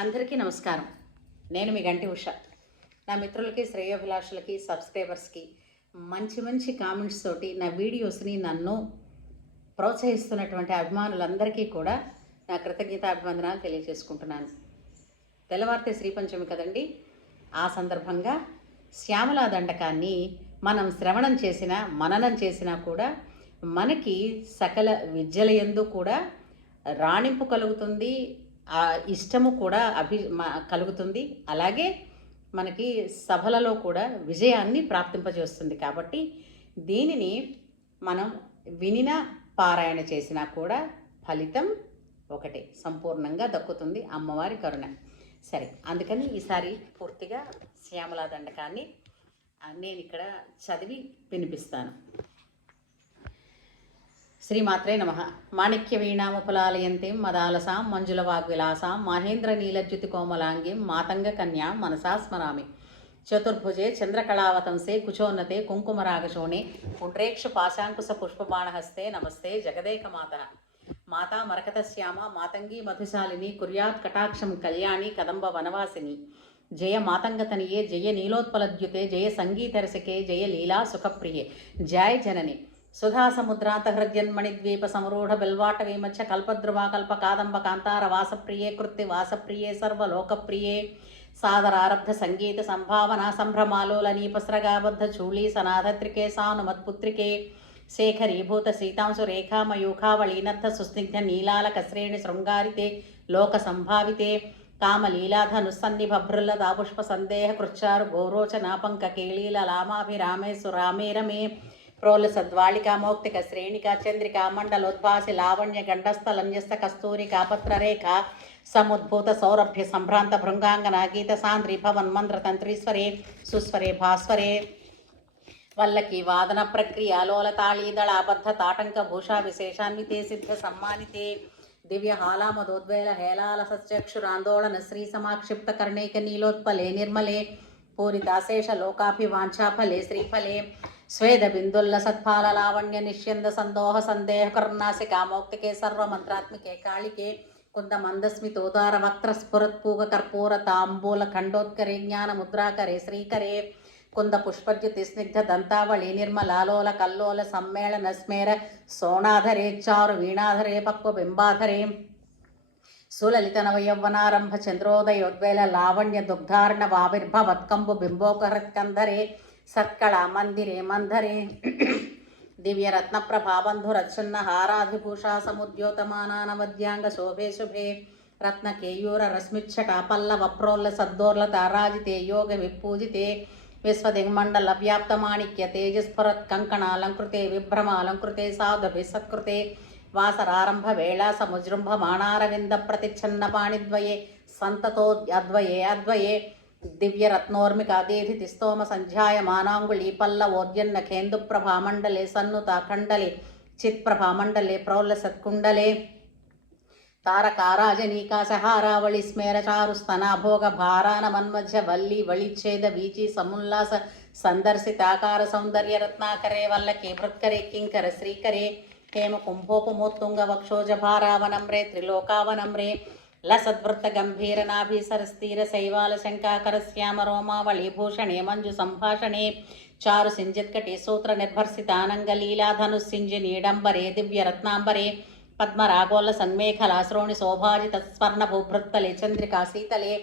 అందరికీ నమస్కారం. నేను మీ గంటి ఉష. నా మిత్రులకి, శ్రేయోభిలాషులకి, సబ్స్క్రైబర్స్కి మంచి మంచి కామెంట్స్ తోటి నా వీడియోస్ని నన్ను ప్రోత్సహిస్తున్నటువంటి అభిమానులందరికీ కూడా నా కృతజ్ఞతాభివందనాలు తెలియజేసుకుంటున్నాను. తెల్లవారితే శ్రీపంచమి కదండి. ఆ సందర్భంగా శ్యామలా దండకాన్ని మనం శ్రవణం చేసినా, మననం చేసినా కూడా మనకి సకల విద్యల యందు కూడా రాణింపు కలుగుతుంది, ఇష్టము కూడా కలుగుతుంది. అలాగే మనకి సభలలో కూడా విజయాన్ని ప్రాప్తింపజేస్తుంది. కాబట్టి దీనిని మనం వినిన పారాయణ చేసినా కూడా ఫలితం ఒకటే, సంపూర్ణంగా దక్కుతుంది, అమ్మవారి కరుణ. సరే, అందుకని ఈసారి పూర్తిగా శ్యామలా దండకాన్ని నేను ఇక్కడ చదివి వినిపిస్తాను. శ్రీమాత్రే నమః. మాణిక్య వీణాముపలాలయంతీం మదాలసాం మంజుల వాగ్విలాసాం మహేంద్ర నీలజ్యుతి కోమలాంగీం మాతంగ కన్యాం మనసా స్మరామి. చతుర్భుజే చంద్రకళావతంసే కుచోన్నతే కుంకుమరాగశోణే పుండ్రేక్షు పాశాంకుశ పుష్పబాణహస్తే నమస్తే జగదేకమాత. మాతా మరకతశ్యామ మాతంగీ మధుశాలిని కుర్యాత్ కటాక్షం కళ్యాణి కదంబ వనవాసిని. జయ మాతంగతనియే జయ నీలోత్పలద్యుతే జయ సంగీతరసికే జయ లీలా సుఖప్రియే. జయ జనని సుధా సముద్రాంతహృద్యన్మణిద్వీప సమరూఢ బిల్వాట విమచ్చ కల్పద్రువా కల్ప కాదంబ కాంతార వాసప్రియే కృత్తి వాసప్రియే సర్వలోకప్రియే. సాదరారబ్ధ సంగీత సంభావన సంభ్రమాలోల నీపస్రగాబద్ధ చూళీ సనాథత్రికే సానుమత్పుత్రికే. శేఖరీభూత శ్రీతాంశు రేఖామయూఖావళీనర్థ సుస్నిగ్ధ నీలాలక శ్రేణి శృంగారితే లోక సంభావితే. కామలీలాధనుస్సన్నిభభృల్ల దాపుష్ప సందేహ కృచ్చారు గోరోచనాపంక కేళీల లామాభిరామే సురామే రమే. ప్రోల సద్వాళికా మౌక్తిక శ్రేణికా చంద్రికా మండలోద్భాసి లావణ్య గండస్థలంజస్త కస్తూరికా పత్రరేఖ సముద్భూత సౌరభ్య సంభ్రాంత భృంగాంగన గీత సాంద్రి భవన్ మంత్ర తంత్రీశ్వరే సుస్వరే భాస్వరే. వల్లకి వాదన ప్రక్రియ లోలతాళీదళాబద్ధ తాటంక భూషా విశేషాన్వితే సిద్ధ సమ్మానితే. దివ్య హాలామదోద్వేల హేళాల సత్యక్షురాందోళన శ్రీ సమాక్షిప్త కర్ణైక నీలోత్పలే నిర్మలే. పూరితాశేష లోకాభివాంఛాఫలే శ్రీఫలే. స్వేద బిందుల్ల సత్ఫాల లావణ్య నిష్యంద సందోహ సందేహ కర్ణాసికా మౌక్తికే సర్వమంత్రాత్మికే కాళికే. కుంద మందస్మితోదార వక్త్ర స్ఫురత్పూగ కర్పూర తాంబూల ఖండోత్కరే జ్ఞాన ముద్రాకరే శ్రీకరే. కుంద పుష్పజ్యుతి స్నిగ్ధ దంతావళి నిర్మలాలోల కల్లోల సమ్మేళన స్మేర సోణాధరే చారు వీణాధరే పక్వ బింబాధరే. సులలిత నవయౌవనారంభ చంద్రోదయోద్వేల లావణ్య దుగ్ధార్ణ వావిర్భవత్కంబు బింబోకరత్కంధరే సత్కళా మందిరే మంధరే. దివ్యరత్న ప్రభాబంధురచ్ఛన్న హారాధిభూషా సముద్యోతమానానవద్యాంగ శోభే శుభే. రత్న కేయూర రశ్మిచ్చటా పల్లవ ప్రోల్ల సద్దోర్ల తారాజితే యోగ విపూజితే. విశ్వదిగ్మండల వ్యాప్త మాణిక్య తేజస్ఫురత్ కంకణాలంకృతే విభ్రమాలంకృతే సాధుభి సత్కృతే. వాసరారంభ వేళా సముజృంభమాణారవింద ప్రతిచ్ఛన్న పాణిద్వయే సంతతోద్వయే అద్వయే. దివ్యరత్నోర్మికాదేధితి స్తోమ సంధ్యాయమానాంగుళీ పల్లవోద్యన్న కేందుప్రభామండలే సన్నుతాఖండలే చిత్ప్రభామండలే ప్రౌల్ల సత్కుండలే. తారకారాజనీకాశహారావళి స్మేరచారుస్తనా భోగ భారాన మన్మధ్య వల్లి వళిచ్ఛేద వీచి సముల్లాస సందర్శితాకార సౌందర్య రత్నాకరే వల్లకే భృత్కరే కింకర శ్రీకరే. హేమ కుంభోపమోత్తుంగ వక్షోజ భారావనమ్రే త్రిలోకావనమ్రే. లసద్వృత్త గంభీర నాభీసరస్థిర శైవాల శంకాకర శ్యామ రోమావళి భూషణే మంజు సంభాషణే. చారు సింజిత్కటి సూత్ర నిర్భర్సితానంగలీలా ధనుస్సింజి నీడంబరే దివ్యరత్నాంబరే. పద్మరాగోల్ల సన్మేఖలా శ్రోణి శోభాజిత స్వర్ణ భూభృత్తలే చంద్రికా శీతలే.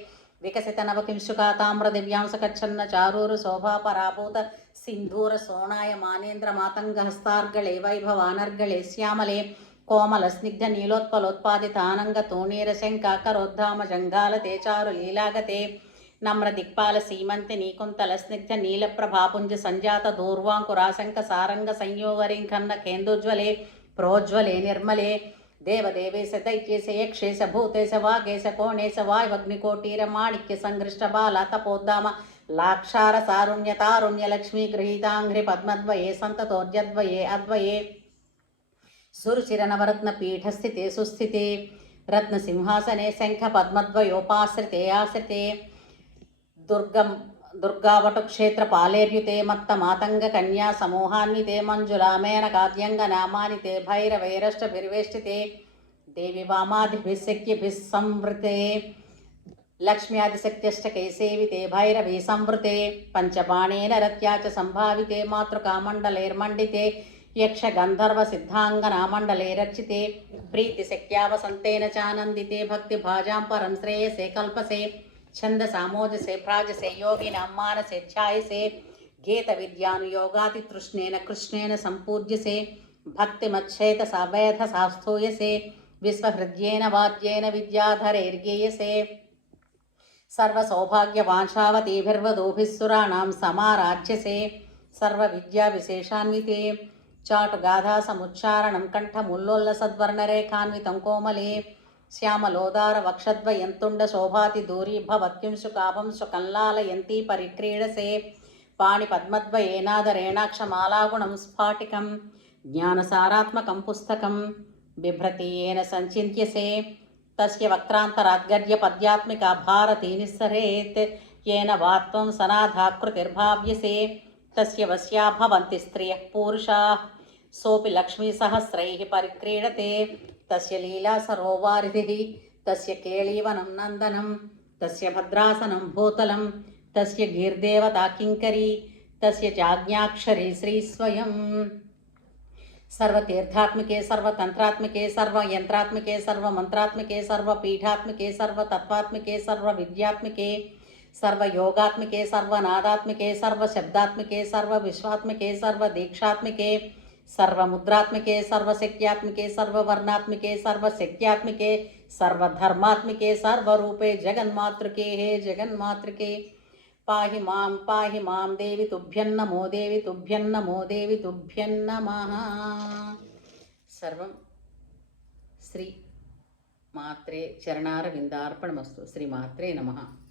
వికసిత నవకింశుకా తామ్ర దివ్యాంశకచ్ఛన్న చారూరు శోభాపరాభూత సింధూర సోణాయ మానేంద్ర మాతంగ హస్తార్గళే వైభవానర్గళే శ్యామలే. కోమల స్నిగ్ధ నీలోత్పలోత్పాదితానంగ తోణీర శంకాకరోద్ధామ జంగాలతే చారు లీలాగతే. నమ్ర దిక్పాల సీమంతి నీకుంతల స్నిగ్ధ నీలప్రభాపుంజ సంజాత దూర్వాంకురాశంక సారంగ సంయోగరింఖన్న కేందుజ్వలే ప్రోజ్వలే నిర్మలే. దేవదేవేశ దైత్యేశ యక్షేశ భూతేశ వాగేశ కోణేశ వాయువగ్నికోటీర మాణిక్య సంగృష్ట బాల తపోద్దామ లాక్షార సారుణ్య తారుణ్య లక్ష్మీ గృహీతాంఘ్రి పద్మద్వయే సంతతోర్జద్వయే అద్వయే. సురుచిర నవరత్న పీఠస్థితే సుస్థితే. రత్నసింహాసనే శంఖ పద్మద్వయోపాశ్రితే ఆశ్రితే. దుర్గావటుక్షేత్ర పాలేర్యుతే మత్త మాతంగ కన్యా సమూహాన్వితే. మంజులామేన కాద్యంగ నామానితే భైరవైరష్టభిర్వేష్టితే. దేవి వామాదిభిः శక్యభిः సంవృతే. लक्ष्म्यादिशक्त्यष्टके सेविते भैरवी संवृते पञ्चबाणेन रत्या च सम्भाविते मातृकामण्डलैर्मण्डिते यक्षगन्धर्वसिद्धाङ्गनामण्डले रचिते प्रीतिशक्त्या वसन्तेन चानन्दिते भक्तिभाजां परं श्रेयसे कल्पसे छन्दसामोजसे प्राजसे योगिनां मानसे ध्यायसे गीतविद्यानुयोगातितृष्णेन कृष्णेन सम्पूज्यसे भक्तिमच्छेतसा वेधसा स्तूयसे विश्वहृद्येन वाद्येन विद्याधरैर्गेयसे सर्वसौभाग्यवाञ्छावतीभिर्वधूभिः सुराणां समाराध्यसे सर्वविद्याविशेषान्विते चाटुगाथासमुच्चारणं कण्ठमुल्लोलसद्वर्णरेखान्वितं कोमले श्यामलोदारवक्षद्वयं तुण्डशोभातिदूरी भवत्युं शुकाभं शुकंलालयन्ती परिक्रीडसे पाणिपद्मद्वयेनादरेणाक्षमालागुणं स्फाटिकं ज्ञानसारात्मकं पुस्तकं बिभ्रतीयेन सञ्चिन्त्यसे तस्य वक्त्रान्तराद्गद्यपद्यात्मिका भारती निस्सरेत् येन वा त्वं सनाथाकृतिर्भाव्यसे तस्य वश्या भवन्ति स्त्रियः पूरुषाः सोऽपि लक्ष्मीसहस्रैः परिक्रीडते तस्य लीला सरोवारिधिः तस्य केळीवनं नन्दनं तस्य भद्रासनं भूतलं तस्य गीर्देवता किङ्करी तस्य चाज्ञाक्षरी श्रीस्वयं सर्वतीर्थात्मिके सर्वतन्त्रात्मिके सर्वयन्त्रात्मिके सर्वमन्त्रात्मिके सर्वपीठात्मिके सर्वतत्त्वात्मिके सर्वविद्यात्मिके सर्वयोगात्मिके सर्वनादात्मिके सर्वशब्दात्मिके सर्वविश्वात्मिके सर्वदीक्षात्मिके सर्वमुद्रात्मिके सर्वशक्त्यात्मिके सर्ववर्णात्मिके सर्वशक्त्यात्मिके सर्वधर्मात्मिके सर्वरूपे जगन्मातृके हे जगन्मातृके पाहि मां देवी तुभ्यं नमो देवी तुभ्यं नमो देवी तुभ्यं नमः। सर्वं श्री मात्रे चरणारविन्दार्पणमस्तु। श्रीमात्रे नमः।